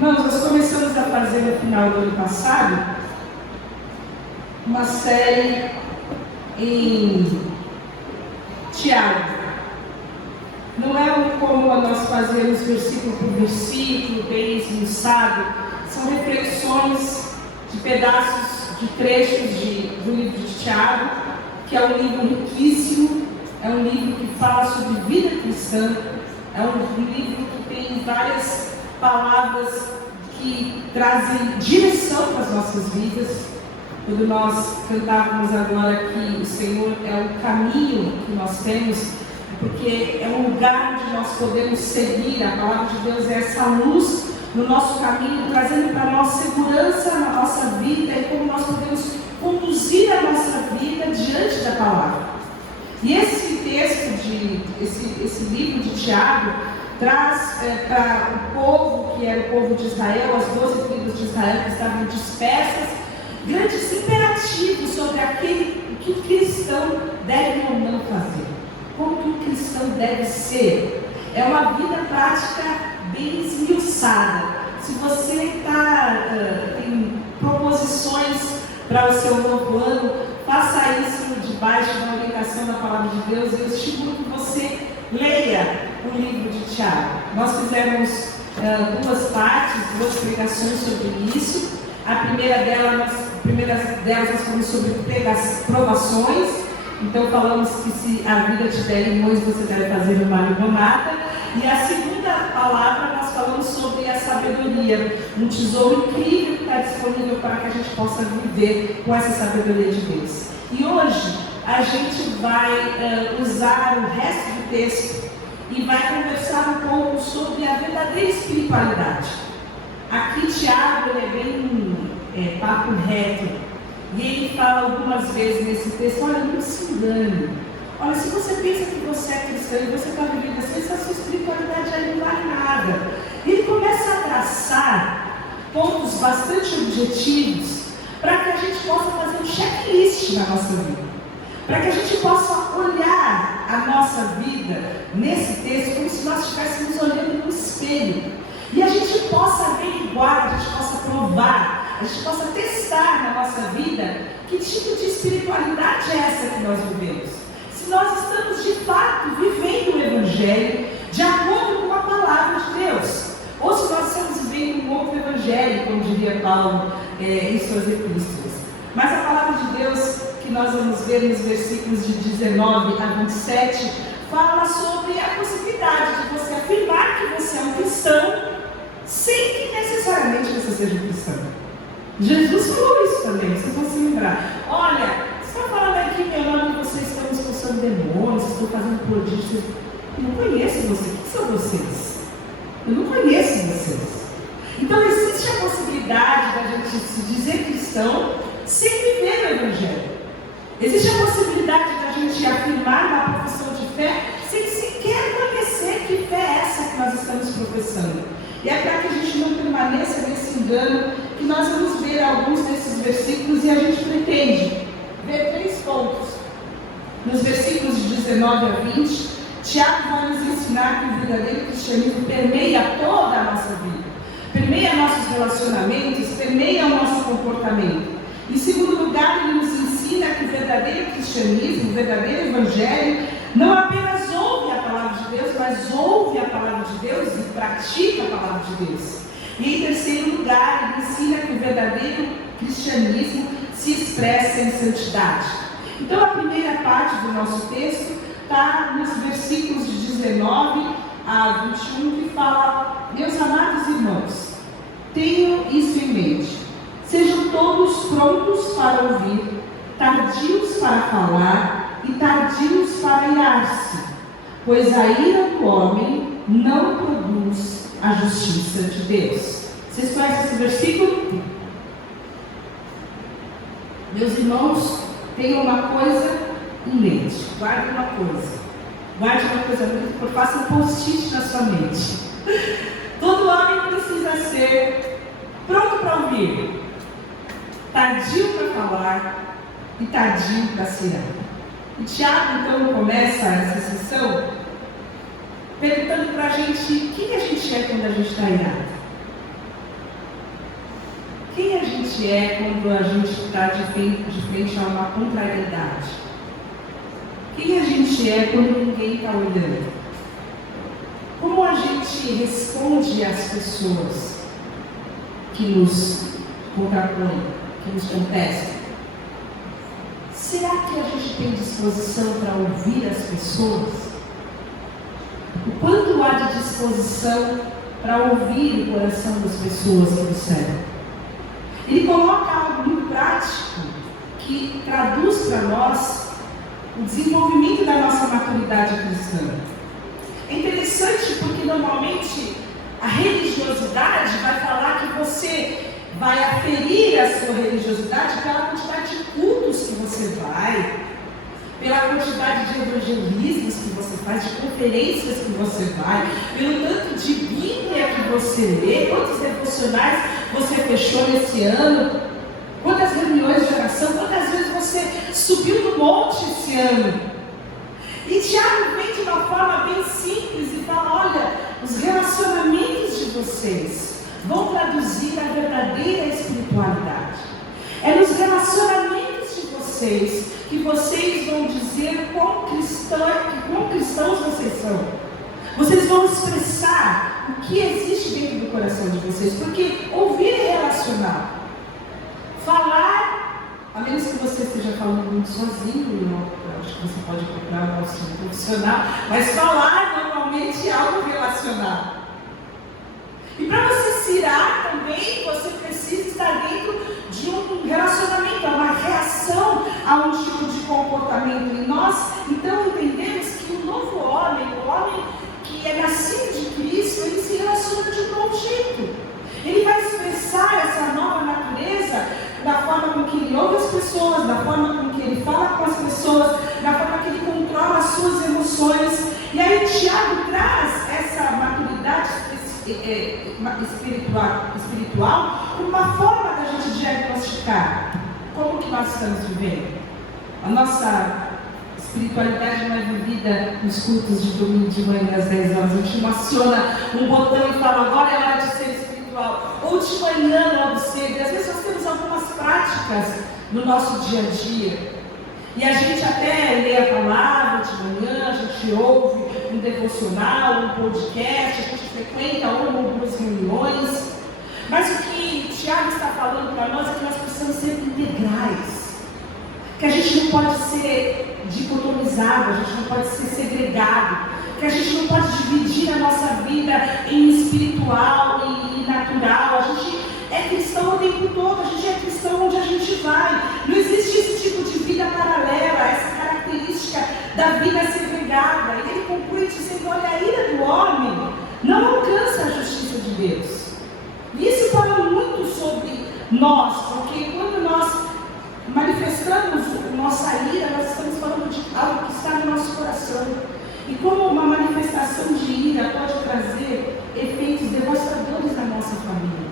Irmãos, nós começamos a fazer no final do ano passado uma série em Tiago. Não é como nós fazemos versículo por versículo, bem esmiuçado. São reflexões de pedaços, de trechos do livro de Tiago, que é um livro riquíssimo, é um livro que fala sobre vida cristã, é um livro que tem várias palavras que trazem direção para as nossas vidas. Quando nós cantávamos agora que o Senhor é o caminho que nós temos, porque é um lugar onde nós podemos seguir. A palavra de Deus é essa luz no nosso caminho, trazendo para nós segurança na nossa vida e como nós podemos conduzir a nossa vida diante da palavra. E esse texto, esse livro de Tiago, traz para o povo, que era o povo de Israel, as 12 tribos de Israel que estavam dispersas, grandes imperativos sobre aquele que o cristão deve ou não fazer, como que o cristão deve ser. É uma vida prática bem esmiuçada. Se você tem proposições para o seu novo ano, faça isso debaixo da orientação da palavra de Deus. Eu estimulo que você leia o livro de Tiago. Nós fizemos duas partes, duas pregações sobre isso. A primeira delas nós falamos sobre provações. Então falamos que se a vida te der limões, você deve fazer uma limonada. E a segunda palavra nós falamos sobre a sabedoria, um tesouro incrível que está disponível para que a gente possa viver com essa sabedoria de Deus. E hoje a gente vai usar o resto do texto e vai conversar um pouco sobre a verdadeira espiritualidade. Aqui Tiago ele é bem papo reto, e ele fala algumas vezes nesse texto: olha, não se engane. Olha, se você pensa que você é cristão e você está vivendo assim, essa sua espiritualidade aí não vale nada. E ele começa a traçar pontos bastante objetivos para que a gente possa fazer um checklist na nossa vida, para que a gente possa olhar a nossa vida nesse texto como se nós estivéssemos olhando no espelho, e a gente possa averiguar, a gente possa provar, a gente possa testar na nossa vida que tipo de espiritualidade é essa que nós vivemos. Se nós estamos de fato vivendo o Evangelho de acordo com a palavra de Deus, ou se nós estamos vivendo um outro Evangelho, como diria Paulo em suas epístolas. Mas a palavra de Deus que nós vamos ver nos versículos de 19 a 27 fala sobre a possibilidade de você afirmar que você é um cristão sem que necessariamente você seja um cristão. Jesus falou isso também, vocês vão se lembrar. Olha, você está falando aqui em meu nome que vocês estão expulsando demônios, vocês estão fazendo prodígios. Eu não conheço vocês. Quem são vocês? Eu não conheço vocês. Então existe a possibilidade da gente se dizer cristão sem viver o Evangelho. Existe a possibilidade da gente afirmar na profissão de fé sem sequer conhecer que fé é essa que nós estamos professando. E é para que a gente não permaneça nesse engano que nós vamos ver alguns desses versículos, e a gente pretende ver 3 pontos. Nos versículos de 19 a 20, Tiago vai nos ensinar que o verdadeiro cristianismo permeia toda a nossa vida, permeia nossos relacionamentos, permeia o nosso comportamento. Em segundo lugar, ele nos ensina que o verdadeiro cristianismo, o verdadeiro evangelho, não apenas ouve a palavra de Deus, mas ouve a palavra de Deus e pratica a palavra de Deus. E em terceiro lugar, ele ensina que o verdadeiro cristianismo se expressa em santidade. Então a primeira parte do nosso texto está nos versículos de 19 a 21, que fala: meus amados irmãos, tenham isso em mente. Sejam todos prontos para ouvir, tardios para falar e tardios para irar-se, pois a ira do homem não produz a justiça de Deus. Vocês conhecem esse versículo? Meus irmãos, tenham uma coisa em mente. Guarde uma coisa muito importante. Faça um post-it na sua mente. Todo homem precisa ser pronto para ouvir, tardio para falar e tardio para se irar. E Tiago então começa essa sessão perguntando para a gente: o que a gente é quando a gente está irado? gente é quando a gente está de frente a uma contrariedade? Quem a gente é quando ninguém está olhando? Como a gente responde às pessoas que nos contrapõem, que nos contestam? Será que a gente tem disposição para ouvir as pessoas? O quanto há de disposição para ouvir o coração das pessoas que nos servem? Ele coloca algo muito prático que traduz para nós o desenvolvimento da nossa maturidade cristã. É interessante porque normalmente a religiosidade vai falar que você vai aferir a sua religiosidade pela quantidade de cultos que você vai, pela quantidade de evangelismos que você faz, de conferências que você vai, pelo tanto de Bíblia que você lê, quantos devocionais você fechou nesse ano, quantas reuniões de oração, quantas vezes você subiu no monte esse ano. E Tiago vem de uma forma bem simples e fala: olha, os relacionamentos de vocês vão traduzir a verdadeira espiritualidade. É nos relacionamentos de vocês que vocês vão dizer quão cristãos vocês são. Vocês vão expressar o que existe dentro do coração de vocês, porque ouvir é relacional. Falar, a menos que você esteja falando muito sozinho, eu acho que você pode procurar um auxílio profissional, mas falar normalmente é algo relacional. E para você se irar também, você precisa estar dentro de um relacionamento, uma reação a um tipo de comportamento. E nós, então, entendemos que o novo homem, o homem que é nascido de Cristo, ele se relaciona de um novo jeito. Ele vai expressar essa nova natureza da forma com que ele ouve as pessoas, da forma com que ele fala com as pessoas, da forma que ele controla as suas emoções. E aí Tiago traz essa maturidade espiritual como uma forma da gente diagnosticar como que nós estamos vivendo. A nossa espiritualidade não é vivida nos cultos de domingo de manhã às 10 horas. A gente não aciona um botão e fala: agora é hora de ser espiritual. Ou de manhã, logo cedo. E às vezes nós temos algumas práticas no nosso dia a dia. E a gente até lê a palavra de manhã, a gente ouve um devocional, um podcast, a gente frequenta uma ou duas reuniões. Mas o que Tiago está falando para nós é que nós precisamos ser integrais. Que a gente não pode ser dicotomizado, a gente não pode ser segregado. Que a gente não pode dividir a nossa vida em espiritual e natural. A gente é cristão o tempo todo, a gente é cristão onde a gente vai. Não existe esse tipo de vida paralela, essa característica da vida segregada. E ele conclui dizendo: olha, a ira do homem não alcança a justiça de Deus. E isso fala muito sobre nós, porque quando nós manifestamos nossa ira, nós estamos falando de algo que está no nosso coração. E como uma manifestação de ira pode trazer efeitos devastadores na nossa família.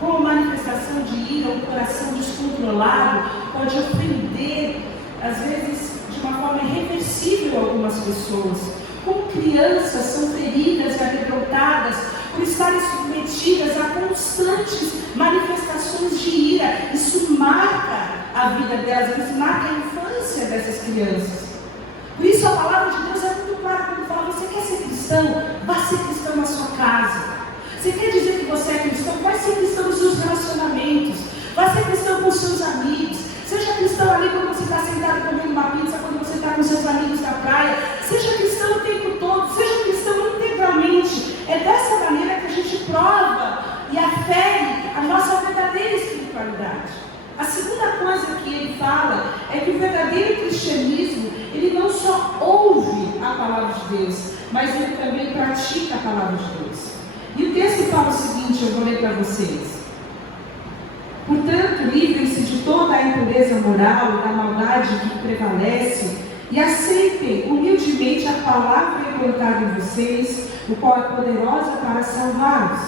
Como manifestação de ira, um coração descontrolado pode ofender, às vezes, de uma forma irreversível algumas pessoas. Como crianças são feridas e amedrontadas por estarem submetidas a constantes manifestações de ira. Isso marca a vida delas, isso marca a infância dessas crianças. Por isso a palavra de Deus é muito clara quando fala: você quer ser cristão? Vá ser cristão na sua casa. Você quer dizer que você é cristão? Vai ser cristão nos seus relacionamentos. Vai ser cristão com os seus amigos. Seja cristão ali quando você está sentado comendo uma pizza, quando você está com seus amigos na praia. Seja cristão o tempo todo. Seja cristão integralmente. É dessa maneira que a gente prova e afere a nossa verdadeira espiritualidade. A segunda coisa que ele fala é que o verdadeiro cristianismo, ele não só ouve a palavra de Deus, mas ele também pratica a palavra de Deus. E o texto fala o seguinte, eu vou ler para vocês: portanto, livrem-se de toda a impureza moral e da maldade que prevalece e aceitem humildemente a palavra implantada em vocês, o qual é poderosa para salvá-los.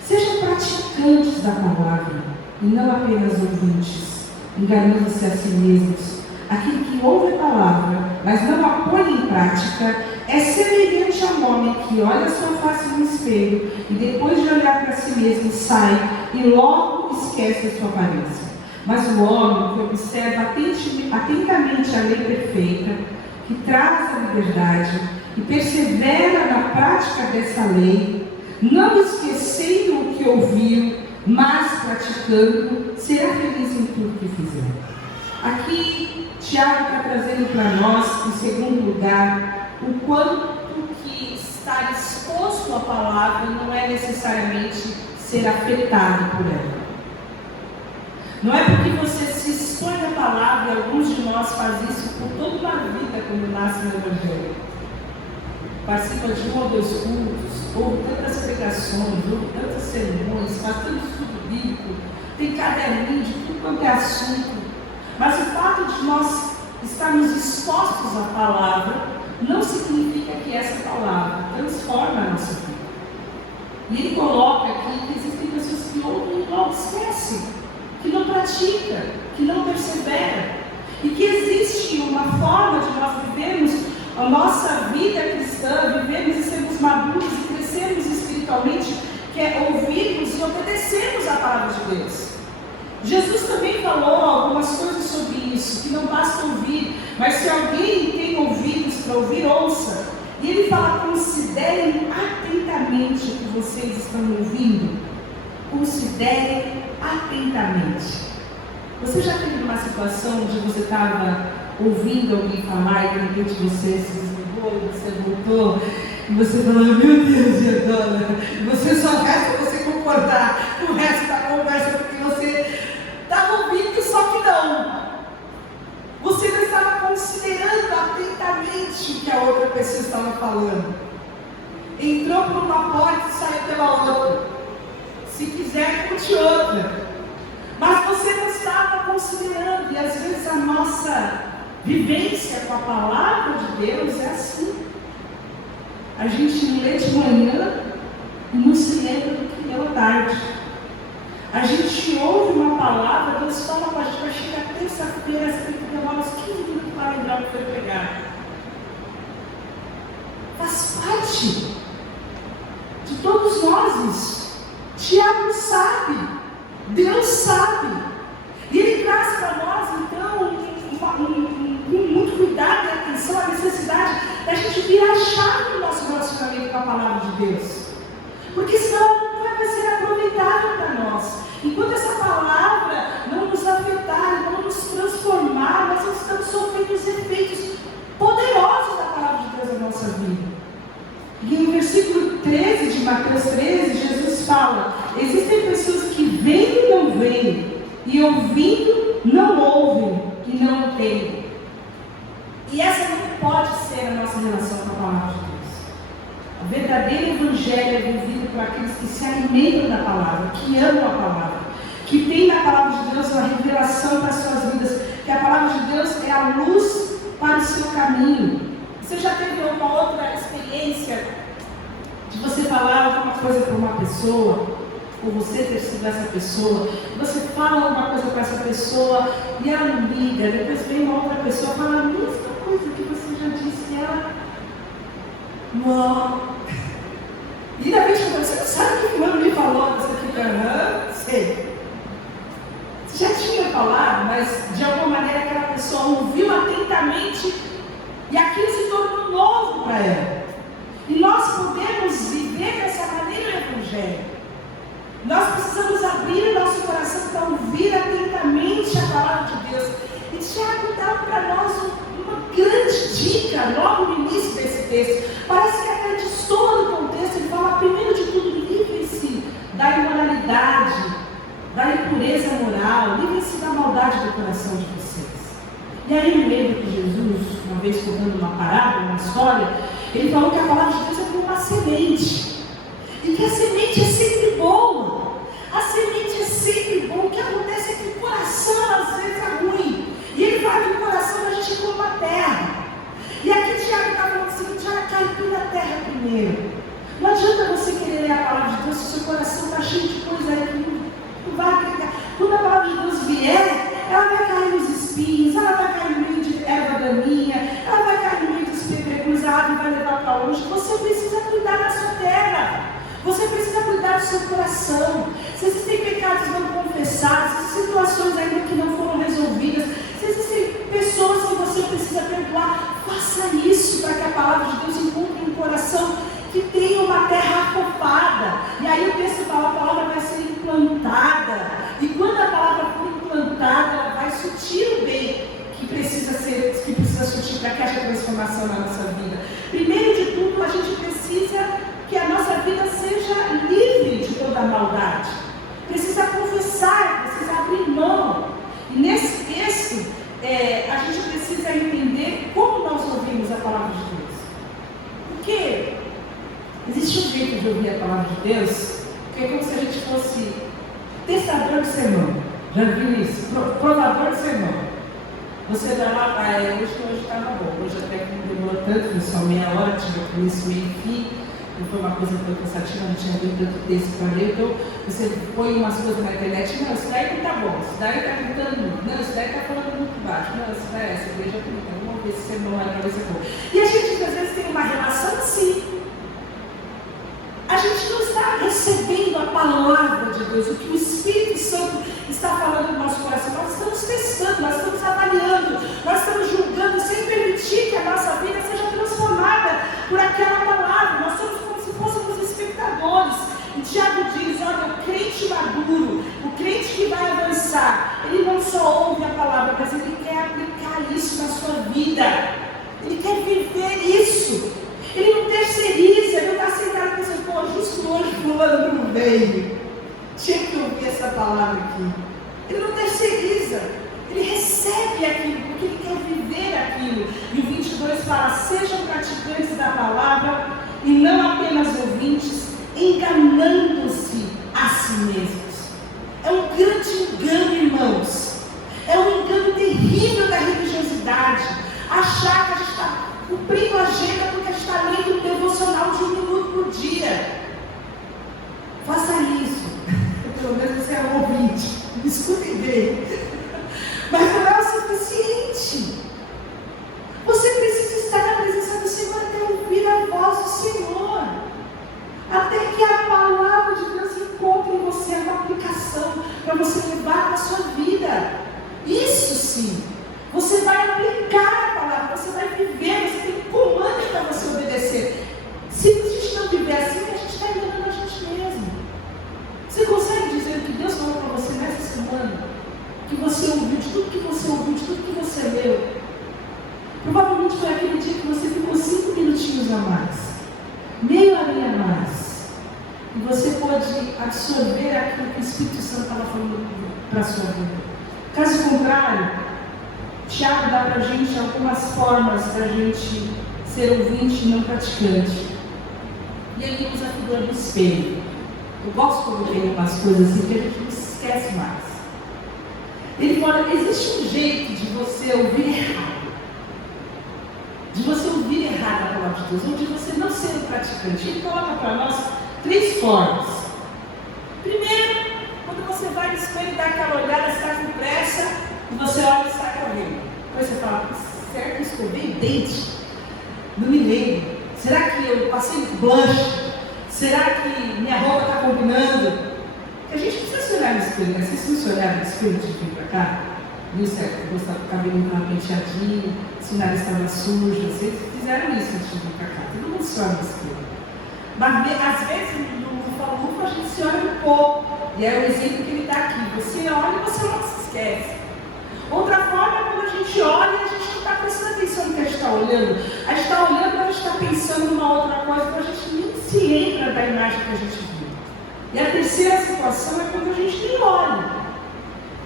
Sejam praticantes da palavra e não apenas ouvintes, enganando-se a si mesmos. Aquele que ouve a palavra, mas não a põe em prática, é semelhante a um homem que olha sua face no espelho e depois de olhar para si mesmo sai e logo esquece a sua aparência. Mas o homem que observa atentamente a lei perfeita, que traz a liberdade e persevera na prática dessa lei, não esquecendo o que ouviu, mas praticando, será feliz em tudo que fizer. Aqui, Tiago está trazendo para nós, em segundo lugar, o quanto que estar exposto à palavra não é necessariamente ser afetado por ela. Não é porque você se expõe à palavra, e alguns de nós fazem isso por toda uma vida quando nasce no Evangelho. Participa de um ou dois cultos, ouve tantas pregações, ouve tantas cerimônias, faz tanto estudo bíblico, tem caderninho de tudo quanto é assunto. Mas o fato de nós estarmos expostos à palavra não significa que essa palavra transforma a nossa vida. E ele coloca aqui que existem pessoas que ouvem e logo esquecem, que não pratica, que não persevera, e que existe uma forma de nós vivermos a nossa vida cristã, vivermos e sermos maduros e crescermos espiritualmente, que é ouvirmos e obedecermos a palavra de Deus. Jesus também falou algumas coisas sobre isso, que não basta ouvir, mas se alguém tem ouvidos para ouvir, ouça. E ele fala: considerem atentamente o que vocês estão ouvindo. Considerem atentamente. Você já teve uma situação onde você estava ouvindo alguém falar e de repente você se desligou e você voltou e você falou: meu Deus, Giordana, você só resta você concordar com o resto da conversa porque você estava ouvindo, só que não. Você não estava considerando atentamente o que a outra pessoa estava falando. Entrou por uma porta e saiu pela outra. Se quiser, curte outra. Mas você não estava considerando. E às vezes a nossa vivência com a palavra de Deus é assim. A gente lê de manhã e não se lembra do que leu à tarde. A gente ouve uma palavra, Deus fala com a gente, vai chegar terça-feira, você tem que demorar uns 15 minutos para lembrar o que foi pregar. Faz parte de todos nós isso. Tiago sabe, Deus sabe. E ele traz para nós, então, com muito cuidado e atenção, a necessidade da gente virar a chave do nosso relacionamento com a palavra de Deus. Porque senão não vai ser aproveitável para nós. Enquanto essa palavra não nos afetar, não nos transformar, nós estamos sofrendo os efeitos poderosos da palavra de Deus na nossa vida. E no versículo 13 de Mateus 13, Jesus fala: existem pessoas que veem e não veem, e ouvindo não ouvem e não entendem. E essa não pode ser a nossa relação com a palavra de Deus. O verdadeiro evangelho é vivido por aqueles que se alimentam da palavra, que amam a palavra, que tem na palavra de Deus uma revelação para as suas vidas, que a palavra de Deus é a luz para o seu caminho. Você já teve uma outra experiência de você falar alguma coisa para uma pessoa, ou você ter sido essa pessoa, você fala alguma coisa para essa pessoa e ela não liga, depois vem uma outra pessoa e fala a mesma coisa que você já disse, e ela não. E da vez que você não sabe o que o fulano me falou, você fica, sei. Você já tinha falado, mas de alguma maneira aquela pessoa ouviu atentamente e aquilo se tornou novo para ela. E nós podemos viver dessa maneira o Evangelho. Nós precisamos abrir o nosso coração para ouvir atentamente a palavra de Deus. E Tiago dá para nós uma grande dica logo no início desse texto. Parece que até destoa do contexto. Ele fala, primeiro de tudo, livrem-se da imoralidade, da impureza moral, livrem-se da maldade do coração de vocês. E aí eu lembro que Jesus, uma vez contando uma parábola, uma história, ele falou que a palavra de Deus é como uma semente. E que a semente é sempre boa. A semente é sempre boa. O que acontece é que o coração às vezes é ruim. E ele fala que o coração da gente é como a terra. E aqui Tiago está falando o seguinte, ela cai tudo na terra primeiro. Não adianta você querer ler a palavra de Deus se o seu coração está cheio de coisa aí que não vai agregar. Quando a palavra de Deus vier, ela vai cair nos espinhos, ela vai cair no meio de erva daninha, ela vai cair no meio dos pedregulhos, a árvore vai levar para longe. Você precisa cuidar da sua terra. Você precisa cuidar do seu coração. Se existem pecados palavra de Deus encontre um coração que tenha uma terra afofada. E aí o texto fala, a palavra vai ser implantada. E quando a palavra for implantada, ela vai surtir o bem que precisa surtir para que haja transformação na nossa vida. Primeiro de tudo, a gente precisa que a nossa vida seja livre de toda a maldade. Precisa confessar, precisa abrir mão. E nesse texto, a gente precisa entender como nós ouvimos a palavra de Deus. Porque existe um jeito de ouvir a palavra de Deus, que é como se a gente fosse testador de sermão. Já viu isso? Provador de sermão. Você vai lá, hoje estava bom, hoje até que não demorou tanto, foi só meia hora, tive começo, meio e fim, não foi uma coisa tão cansativa, não tinha muito tanto texto para ler, então você põe umas coisas na internet, não, isso daí não está bom, isso daí está gritando muito, não, isso daí está falando muito baixo, não, isso daí, essa igreja é bonita, vamos ver se sermão vai para ver se é bom. E a gente às vezes tem uma relação assim. A gente não está recebendo a palavra de Deus, o que o Espírito Santo está falando no nosso coração. Nós estamos testando, nós estamos avaliando, nós estamos julgando, sem permitir que a nossa vida seja transformada por aquela palavra. Nós somos como se fôssemos espectadores. E Tiago diz, olha, o crente maduro, o crente que vai avançar, ele não só ouve a palavra, mas ele quer aplicar isso na sua vida. Ele quer viver isso. Ele não terceiriza, ele não está sentado pensando, pô, justo hoje fulano não veio. Tinha que ouvir essa palavra aqui. Ele não terceiriza, ele recebe aquilo, porque ele quer viver aquilo. E o 22 fala, sejam praticantes da palavra e não apenas ouvintes, enganando-se a si mesmos. É um grande engano, irmãos. É um engano terrível da religiosidade. Achar que a gente está cumprindo a agenda porque a gente está lendo um devocional de 1 minuto por dia. Faça isso. Pelo menos você é um ouvinte. Escute bem. Mas não é o suficiente. Você precisa estar na presença do Senhor até ouvir a voz do Senhor. Até que a palavra de Deus encontre em você uma aplicação para você levar para a sua vida. Isso sim. Você vai aplicar a palavra, você vai viver, você tem um comando para você obedecer. Se a gente não viver assim, a gente está enganando a gente mesmo. Você consegue dizer o que Deus falou para você nessa semana? Que você ouviu, de tudo que você ouviu, de tudo que você leu. Provavelmente foi aquele dia que você ficou 5 minutinhos a mais, meia horinha a mais. E você pode absorver aquilo que o Espírito Santo estava falando para a sua vida. Caso contrário, Tiago dá para a gente algumas formas para a gente ser ouvinte e não praticante. E ele usa a figura do espelho. Eu gosto quando tem umas coisas assim que a gente não se esquece mais. Ele fala, existe um jeito de você ouvir errado. De você ouvir errado a palavra de Deus, ou de você não ser um praticante. Ele coloca para nós 3 formas. Primeiro, quando você vai no espelho e dá aquela olhada, você está com pressa, e você olha e está correndo. Depois você fala, será que eu escovei o dente? Não me lembro. Será que eu passei blush? Será que minha roupa está combinando? Porque a gente precisa se olhar no espelho, né? Vocês se olhar no espelho de vir para cá? Viu certo? O cabelo estava penteadinho, se o nariz estava sujo. Vocês fizeram isso antes de vir para cá. Todo mundo se olha no espelho. Mas às vezes no Falufa a gente se olha um pouco. E é o exemplo que ele dá aqui. Você olha e você não se esquece. Outra forma é quando a gente olha e a gente não está prestando atenção no que a gente está olhando. A gente está olhando, mas a gente está pensando numa outra coisa, então a gente nem se lembra da imagem que a gente viu. E a terceira situação é quando a gente nem olha.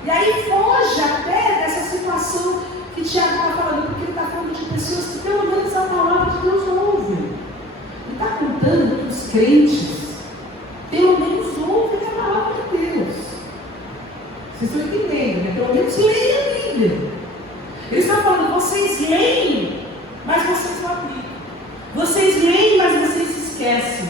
E aí foge até dessa situação que Tiago está falando, porque ele está falando de pessoas que pelo menos a palavra de Deus ouvem. Ele está contando que os crentes pelo menos ouvem a palavra de Deus. Vocês estão entendendo, né? Pelo menos leem a Bíblia. Ele está falando, vocês leem, mas vocês não aplicam. Vocês leem, mas vocês se esquecem.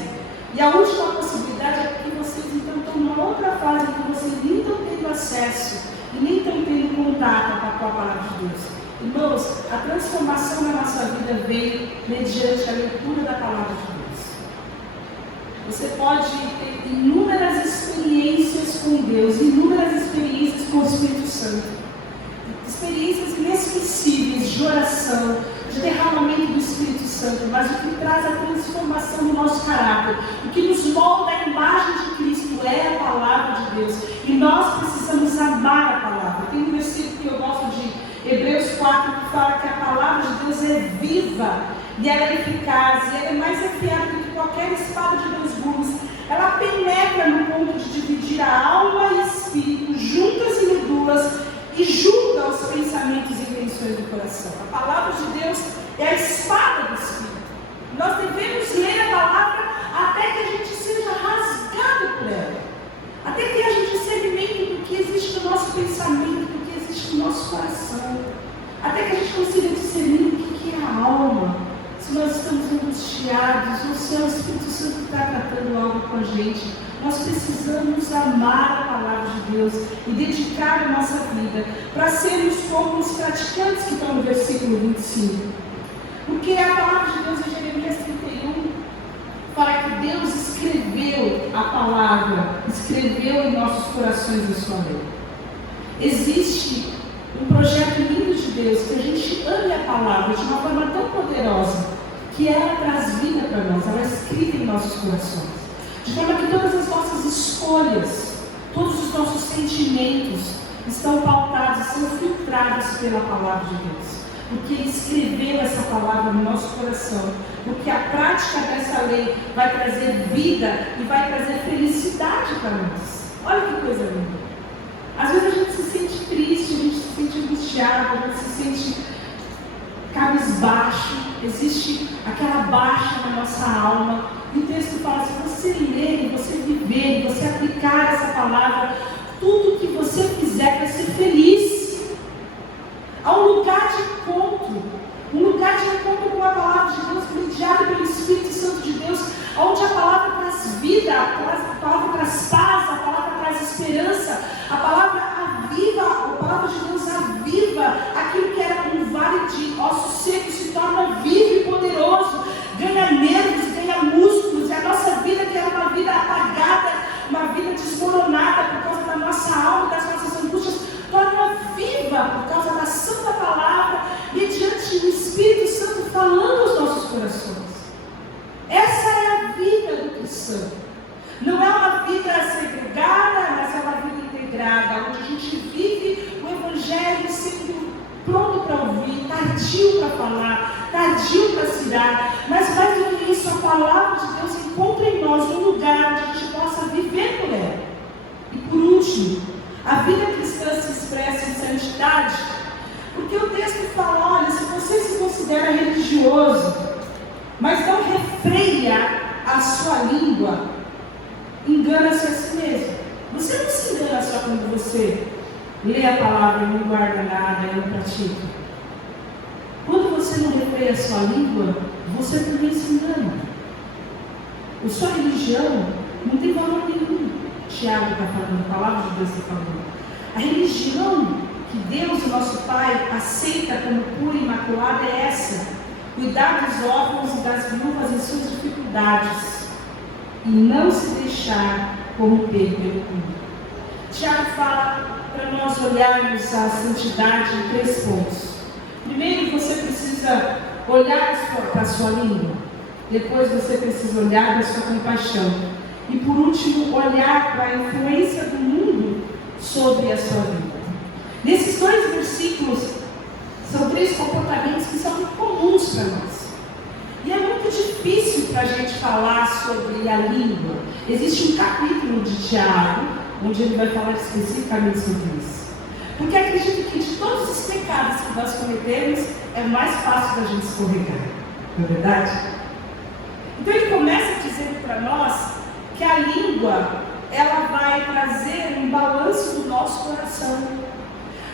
E a última possibilidade é que vocês então estão numa outra fase em que vocês nem estão tendo acesso e nem estão tendo contato com a palavra de Deus. Irmãos, a transformação na nossa vida vem mediante a leitura da palavra de Deus. Você pode ter inúmeras experiências com Deus, inúmeras experiências com o Espírito Santo. Experiências inesquecíveis de oração, de derramamento do Espírito Santo. Santo, mas o que traz a transformação do nosso caráter, o que nos molda a imagem de Cristo é a palavra de Deus. E nós precisamos amar a palavra. Tem um versículo que eu gosto de Hebreus 4, que fala que a palavra de Deus é viva, e ela é eficaz, e ela é mais afiada do que qualquer espada de 2 gumes. Ela penetra no ponto de dividir a alma e espírito, juntas e medulas, e julga os pensamentos e intenções do coração. A palavra de Deus é a espada do Espírito. Nós devemos ler a palavra até que a gente seja rasgado por ela, até que a gente discernimento do que existe no nosso pensamento, do que existe no nosso coração, até que a gente consiga discernir o que é a alma, se nós estamos angustiados, ou se é o Espírito Santo que está tratando algo com a gente. Nós precisamos amar a palavra de Deus e dedicar a nossa vida para sermos como os praticantes que estão no versículo 25. Porque a palavra de Deus em Jeremias 31 fala que Deus escreveu a palavra, escreveu em nossos corações a sua lei. Existe um projeto lindo de Deus, que a gente ame a palavra de uma forma tão poderosa, que ela traz vida para nós, ela é escrita em nossos corações. De forma que todas as nossas escolhas, todos os nossos sentimentos estão pautados, são filtrados pela palavra de Deus. Porque Ele escreveu essa palavra no nosso coração. Porque a prática dessa lei vai trazer vida e vai trazer felicidade para nós. Olha que coisa linda. Às vezes a gente se sente triste, a gente se sente angustiado, a gente se sente cabisbaixo, existe aquela baixa na nossa alma. E o texto fala, se você ler, você viver, você aplicar essa palavra, tudo que você fizer vai ser feliz. Há um lugar de encontro com a palavra de Deus, mediado pelo Espírito Santo de Deus, onde a palavra traz vida, a palavra traz paz, a palavra traz esperança, a palavra aviva, a palavra de Deus aviva aquilo que era um vale de ossos secos, se torna vivo e poderoso, ganha nervos, ganha músculos, e a nossa vida, que era uma vida apagada, uma vida desmoronada por causa da nossa alma, das nossas angústias, torna viva por causa da ação da palavra, mediante o Espírito Santo falando aos nossos corações. Essa é a vida do cristão. Não é uma vida segregada, mas é uma vida integrada, onde a gente vive o Evangelho sendo pronto para ouvir, tardio para falar, tardio para se dar, mas mais do que isso, a palavra de Deus encontra em nós um lugar onde a gente possa viver por ela. E por último, a vida cristã se expressa em santidade, porque o texto fala, olha, se você se considera religioso, mas não refreia a sua língua, engana-se a si mesmo. Você não se engana só quando você lê a palavra e não guarda nada e não pratica. Quando você não refreia a sua língua, você também se engana. A sua religião não tem valor nenhum. Tiago está falando, a palavra de Deus está falando. A religião que Deus, o nosso Pai, aceita como pura e imaculada é essa: cuidar dos órfãos e das viúvas em suas dificuldades e não se deixar corromper pelo mundo. Tiago fala para nós olharmos a santidade em 3 pontos. Primeiro, você precisa olhar para a sua língua. Depois, você precisa olhar para a sua compaixão. E por último, olhar para a influência do mundo sobre a sua vida. Nesses 2 versículos, são 3 comportamentos que são muito comuns para nós. E é muito difícil para a gente falar sobre a língua. Existe um capítulo de Tiago, onde ele vai falar especificamente sobre isso. Porque acredito que de todos os pecados que nós cometemos, é mais fácil da gente escorregar. Não é verdade? Então ele começa dizendo para nós que a língua, ela vai trazer um balanço do nosso coração.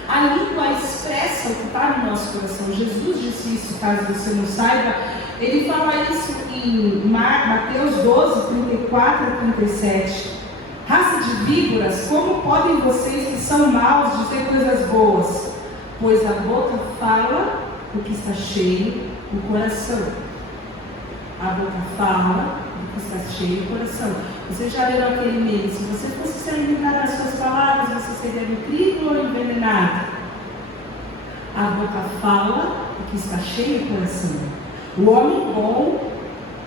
A língua expressa o que está no nosso coração. Jesus disse isso, caso você não saiba. Ele fala isso em Mateus 12, 34 e 37. Raça de víboras, como podem vocês que são maus dizer coisas boas? Pois a boca fala o que está cheio do coração. A boca fala o que está cheio do coração. Você já leu aquele meme? Se você fosse se alimentar das suas palavras, você seria nutrido ou envenenado? A boca fala o que está cheio do coração. O homem bom,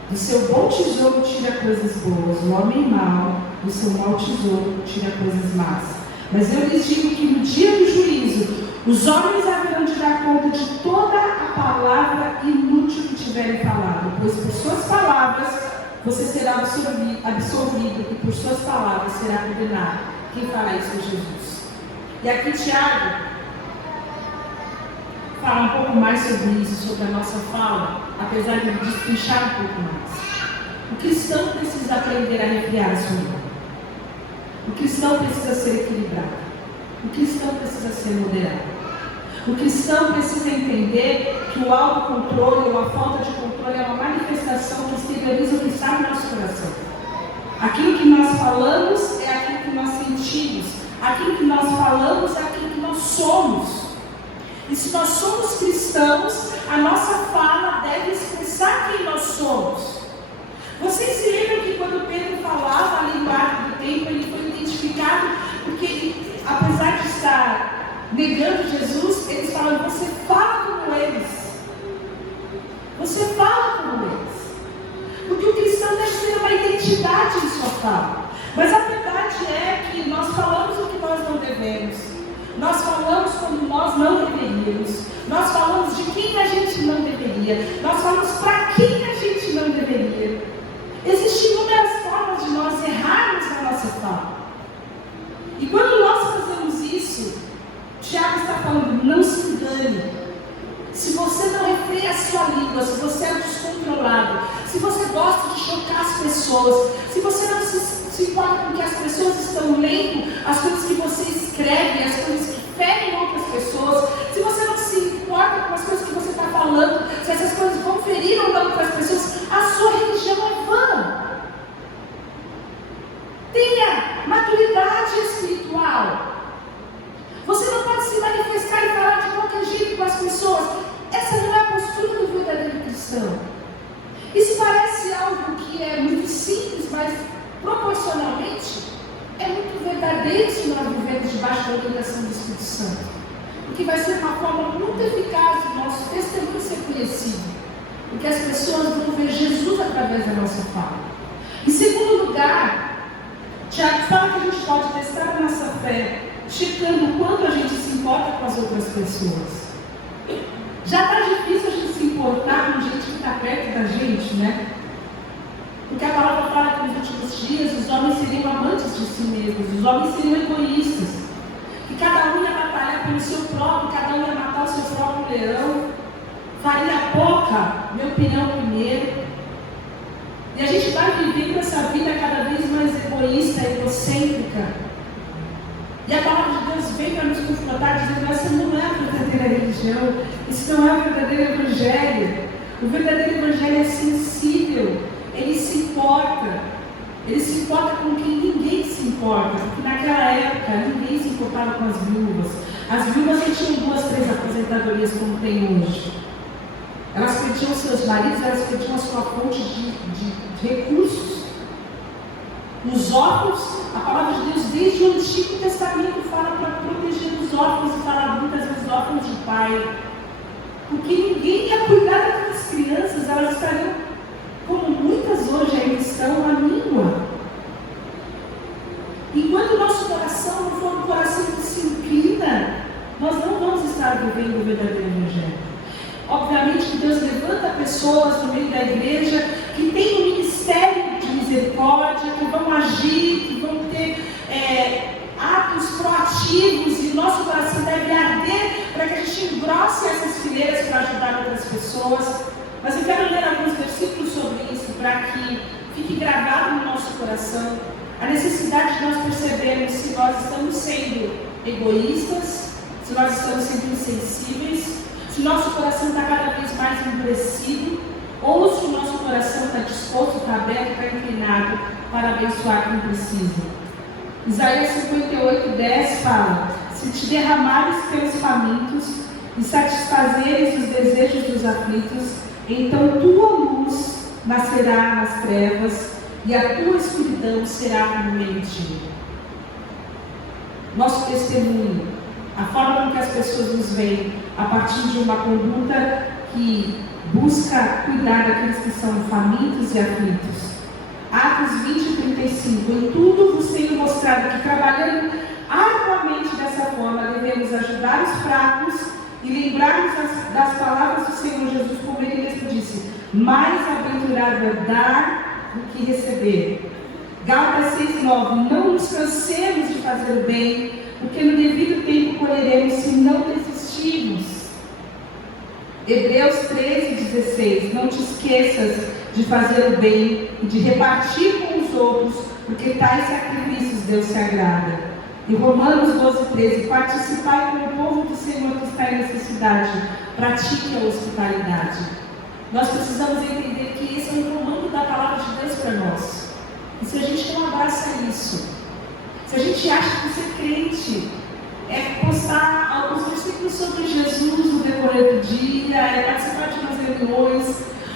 do seu bom tesouro tira coisas boas. O homem mau, do seu mau tesouro tira coisas más. Mas eu lhes digo que no dia do juízo, os homens haverão de dar conta de toda a palavra inútil que tiverem falado, pois por suas palavras você será absolvido e por suas palavras será condenado. Quem fala isso é Jesus. E aqui Tiago fala um pouco mais sobre isso, sobre a nossa fala, apesar de destrinchar um pouco mais. O cristão precisa aprender a refrear a sua língua. O cristão precisa ser equilibrado. O cristão precisa ser moderado. O cristão precisa entender que o autocontrole ou a falta de controle é uma manifestação que exterioriza o que está no nosso coração. Aquilo que nós falamos é aquilo que nós sentimos. Aquilo que nós falamos é aquilo que nós somos. E se nós somos cristãos, a nossa fala deve expressar quem nós somos. Vocês se lembram que quando Pedro falava a linguagem do tempo, ele foi identificado porque ele, apesar de estar negando Jesus, eles falam: você fala como eles. Você fala como eles. Porque o cristão deve ter uma identidade em sua fala. Mas a verdade é que nós falamos o que nós não devemos. Nós falamos como nós não deveríamos. Nós falamos de quem a gente não deveria. Nós falamos para quem a gente não deveria. Existem inúmeras formas de nós errarmos na nossa fala. E quando nós fazemos isso, Tiago está falando: não se engane. Se você não refreia a sua língua, se você é descontrolado, se você gosta de chocar as pessoas, se você não se importa com que as pessoas estão lendo, as coisas que você escreve, as coisas que ferem outras pessoas, se você não se importa com as coisas que você está falando, se essas coisas vão ferir ou não outras pessoas, a sua religião é vã. Tenha maturidade espiritual. Você não pode se manifestar e falar de qualquer jeito com as pessoas. Essa não é a postura do verdadeiro cristão. Isso parece algo que é muito simples, mas proporcionalmente é muito verdadeiro se nós vivemos debaixo da orientação do Espírito Santo. Porque vai ser uma forma muito eficaz do nosso testemunho ser conhecido. Porque as pessoas vão ver Jesus através da nossa fala. Em segundo lugar, Tiago fala que a gente pode testar a nossa fé checando o quanto a gente se importa com as outras pessoas. Já está difícil a gente se importar com gente que está perto da gente, né? Porque a palavra fala que nos últimos dias os homens seriam amantes de si mesmos, os homens seriam egoístas, que cada um ia batalhar pelo seu próprio, cada um ia matar o seu próprio leão, faria pouca, minha opinião primeiro. E a gente vai vivendo essa vida cada vez mais egoísta, egocêntrica. E a palavra de Deus vem para nos confrontar, dizendo: essa não é a verdadeira religião, isso não é o verdadeiro evangelho. O verdadeiro evangelho é sensível, ele se importa com quem ninguém se importa, porque naquela época ninguém se importava com as viúvas. As viúvas não tinham 2, 3 aposentadorias como tem hoje. Elas perdiam seus maridos, elas perdiam a sua fonte de recursos. Os órfãos, a palavra de Deus desde o Antigo Testamento fala para proteger os órfãos, e fala muitas vezes órfãos de pai, porque ninguém ia cuidar daquelas crianças, elas estariam, como muitas hoje ainda estão, na míngua. Enquanto o nosso coração não for um coração que se inclina, nós não vamos estar vivendo o verdadeiro evangelho. Obviamente que Deus levanta pessoas no meio da igreja que tem um ministério de misericórdia, que vão agir, que vão ter atos proativos, e nosso coração deve arder para que a gente engrosse essas fileiras para ajudar outras pessoas. Mas eu quero ler alguns versículos sobre isso para que fique gravado no nosso coração a necessidade de nós percebermos se nós estamos sendo egoístas, se nós estamos sendo insensíveis, se o nosso coração está cada vez mais endurecido, ou se o nosso coração está disposto, está aberto, está inclinado para abençoar quem precisa. Isaías 58:10 fala: se te derramares pelos famintos e satisfazeres os desejos dos aflitos, então tua luz nascerá nas trevas e a tua escuridão será como meio-dia. Nosso testemunho, a forma como que as pessoas nos veem, a partir de uma conduta que busca cuidar daqueles que são famintos e aflitos. Atos 20:35. Em tudo vos tenho mostrado que, trabalhando arduamente dessa forma, devemos ajudar os fracos e lembrar-nos das palavras do Senhor Jesus, como ele mesmo disse: mais aventurado é dar do que receber. Gálatas 6:9. Não nos cansemos de fazer o bem, porque no devido tempo colheremos se não desistirmos. Hebreus 13:16. Não te esqueças de fazer o bem e de repartir com os outros, porque tais sacrifícios Deus se agrada. E Romanos 12:13. Participai com o povo do Senhor que está em necessidade, pratique a hospitalidade. Nós precisamos entender que esse é um comando da palavra de Deus para nós. E se a gente não abraça isso, se a gente acha que ser crente é postar alguns versículos sobre Jesus no decorrer do dia, é participar de umas reuniões,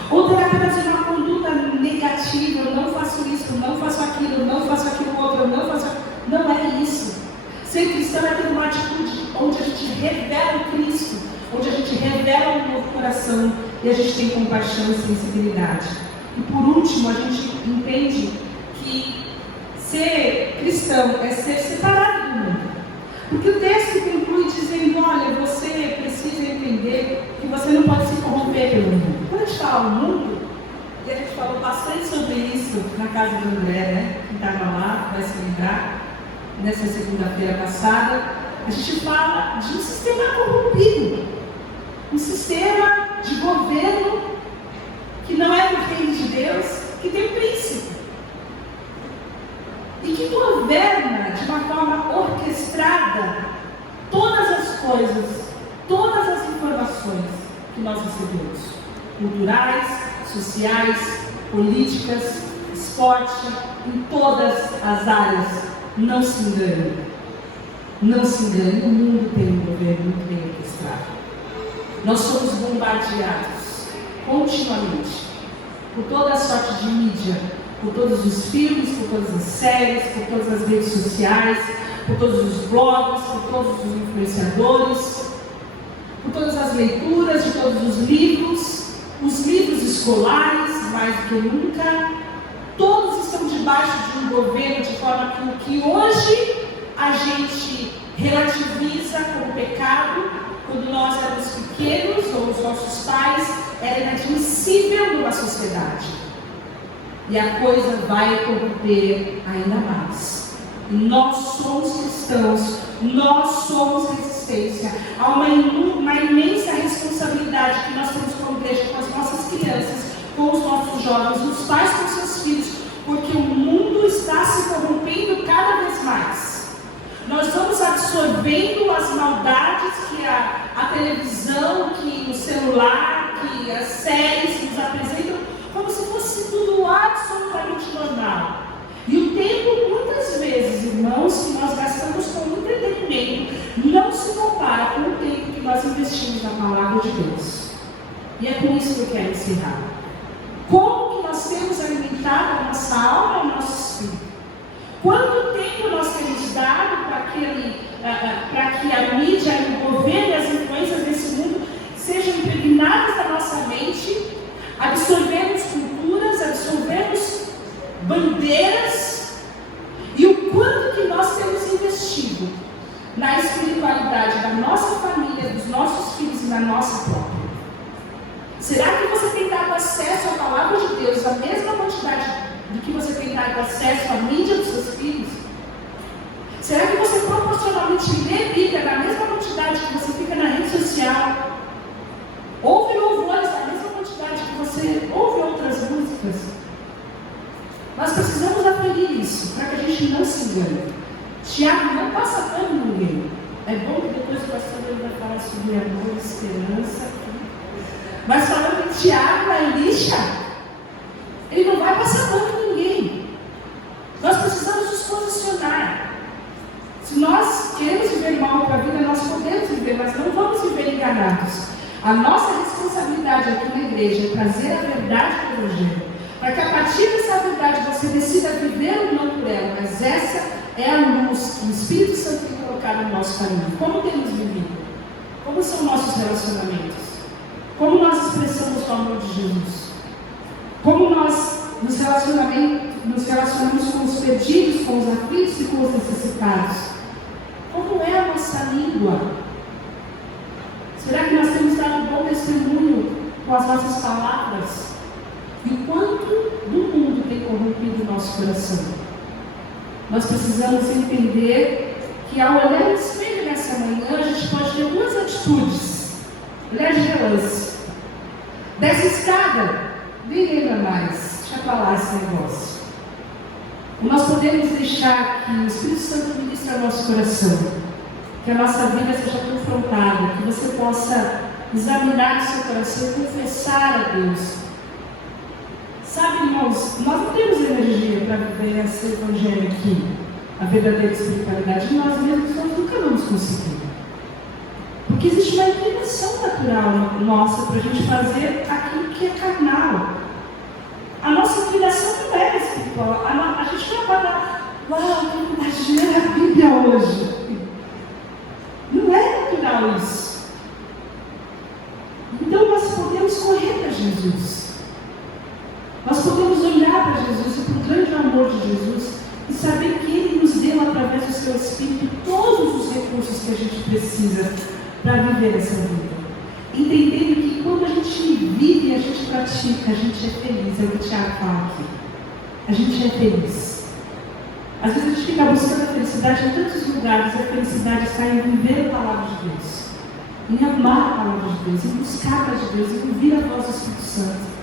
ou ter apenas uma conduta negativa: eu não faço isso, eu não faço aquilo, eu não faço aquilo outro, eu não faço. Não é isso. Ser cristão é ter uma atitude onde a gente revela o Cristo, onde a gente revela um novo coração e a gente tem compaixão e sensibilidade. E por último, a gente entende que ser cristão é ser separado do mundo. Porque o texto conclui dizendo: olha, você precisa entender que você não pode se corromper pelo mundo. Quando a gente fala o mundo, e a gente falou bastante sobre isso na casa do André, né? Quem estava lá vai se lembrar, nessa segunda-feira passada, a gente fala de um sistema corrompido, um sistema de governo que não é do reino de Deus, que tem príncipe e que governa de uma forma orquestrada todas as coisas, todas as informações que nós recebemos, culturais, sociais, políticas, esporte, em todas as áreas. Não se engane, não se engane, o mundo tem um governo muito bem orquestrado. Nós somos bombardeados continuamente por toda a sorte de mídia, por todos os filmes, por todas as séries, por todas as redes sociais, por todos os blogs, por todos os influenciadores, por todas as leituras de todos os livros escolares, mais do que nunca. Todos estão debaixo de um governo, de forma que o que hoje a gente relativiza como pecado, quando nós éramos pequenos, ou os nossos pais, era inadmissível numa sociedade. E a coisa vai corromper ainda mais. Nós somos cristãos, nós somos resistência. Há uma imensa responsabilidade que nós temos como igreja com as nossas crianças, com os nossos jovens, os pais com seus filhos, porque o mundo está se corrompendo cada vez mais. Nós vamos absorvendo as maldades que a televisão, que o celular, que as séries nos apresentam, como se fosse tudo absolutamente normal. E o tempo, muitas vezes, irmãos, que nós gastamos com entretenimento, não se compara com o tempo que nós investimos na palavra de Deus. E é com isso que eu quero encerrar. Como que nós temos alimentado a nossa alma e o nosso espírito? Quanto tempo nós temos dado para que a mídia e o governo e as influências desse mundo sejam impregnadas na nossa mente, absorvemos culturas, absorvemos bandeiras, e o quanto que nós temos investido na espiritualidade da nossa família, dos nossos filhos e na nossa própria? Será que você tem dado acesso à palavra de Deus, a mesma quantidade do que você tem dado acesso à mídia dos seus filhos? Será que você proporcionalmente lê Bíblia na mesma quantidade que você fica na rede social? Ouve louvores na mesma quantidade que você ouve outras músicas? Nós precisamos aferir isso, para que a gente não se engane. Tiago não passa pano em ninguém. É bom que depois o pastor vai falar sobre amor e esperança. Mas falando de Tiago, a Elisha, ele não vai passar pano em ninguém. Nós precisamos nos posicionar. Se nós queremos viver mal para a vida, nós podemos viver, mas não vamos viver enganados. A nossa responsabilidade aqui na igreja é trazer a verdade do Evangelho, para que a partir dessa verdade você decida viver ou não por ela, mas essa é a luz que o Espírito Santo tem colocado no nosso caminho. Como temos vivido? Como são nossos relacionamentos? Como nós expressamos o amor de Jesus? Como nós nos relacionamos com os perdidos, com os aflitos e com os necessitados? Como é a nossa língua? Será que nós temos dado bom testemunho com as nossas palavras? E o quanto do mundo tem corrompido o nosso coração? Nós precisamos entender que ao olhar no espelho nessa manhã, a gente pode ter duas atitudes. Olhar de relance. Desce escada, nem lembra mais. Deixa pra lá esse negócio. Nós podemos deixar que o Espírito Santo ministre ao nosso coração, que a nossa vida seja confrontada, que você possa examinar o seu coração e confessar a Deus. Sabe, irmãos, nós não temos energia para viver esse evangelho aqui, a verdadeira espiritualidade. Nós mesmos nunca vamos conseguir. Porque existe uma inclinação natural nossa para a gente fazer aquilo que é carnal. A nossa inclinação não é espiritual. A gente não vai falar, uau, eu tenho vontade de ler a Bíblia hoje. Não é natural isso. Então nós podemos correr para Jesus. Nós podemos olhar para Jesus e para o grande amor de Jesus e saber que Ele nos deu através do seu Espírito todos os recursos que a gente precisa para viver essa vida. Entendendo que quando a gente vive e a gente pratica, a gente é feliz. É o que o Tiago fala aqui. A gente é feliz. Às vezes a gente fica buscando a felicidade em tantos lugares. A felicidade está em viver a palavra de Deus, em amar a palavra de Deus, em buscar a palavra de Deus, em ouvir a voz do Espírito Santo,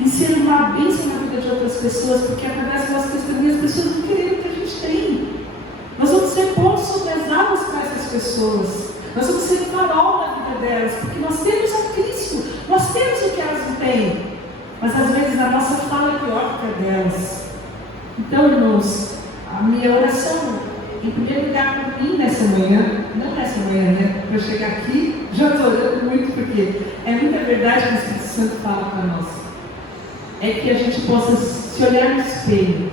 em ser uma bênção na vida de outras pessoas, porque através das nossas testemunhas as pessoas não querem o que a gente tem. Nós vamos ser pontos sobre as águas para essas pessoas. Nós vamos ser farol na vida delas, porque nós temos a Cristo, nós temos o que elas não têm. Mas às vezes a nossa fala é pior que a delas. Então, irmãos, a minha oração, em primeiro lugar, por mim nessa manhã, não nessa manhã, né? Para eu chegar aqui, já estou orando muito, porque é muita verdade que o Espírito Santo fala para nós. É que a gente possa se olhar no espelho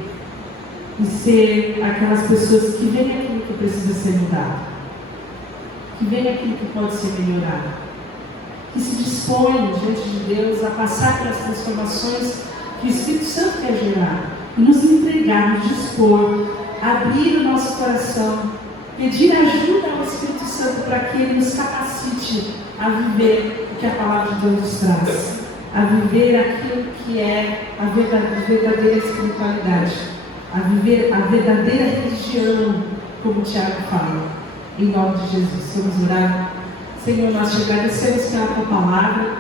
e ser aquelas pessoas que veem aquilo que precisa ser mudado, que veem aquilo que pode ser melhorado, que se dispõem diante de Deus a passar pelas transformações que o Espírito Santo quer gerar e nos entregar, nos dispor, abrir o nosso coração, pedir ajuda ao Espírito Santo para que Ele nos capacite a viver o que a palavra de Deus nos traz, a viver aquilo que é a verdadeira espiritualidade, a viver a verdadeira religião, como o Tiago fala, em nome de Jesus. Vamos orar. Senhor, nós te agradecemos pela tua palavra,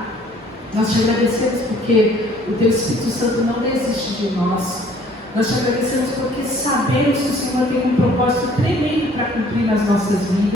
nós te agradecemos porque o teu Espírito Santo não desiste de nós. Nós te agradecemos porque sabemos que o Senhor tem um propósito tremendo para cumprir nas nossas vidas.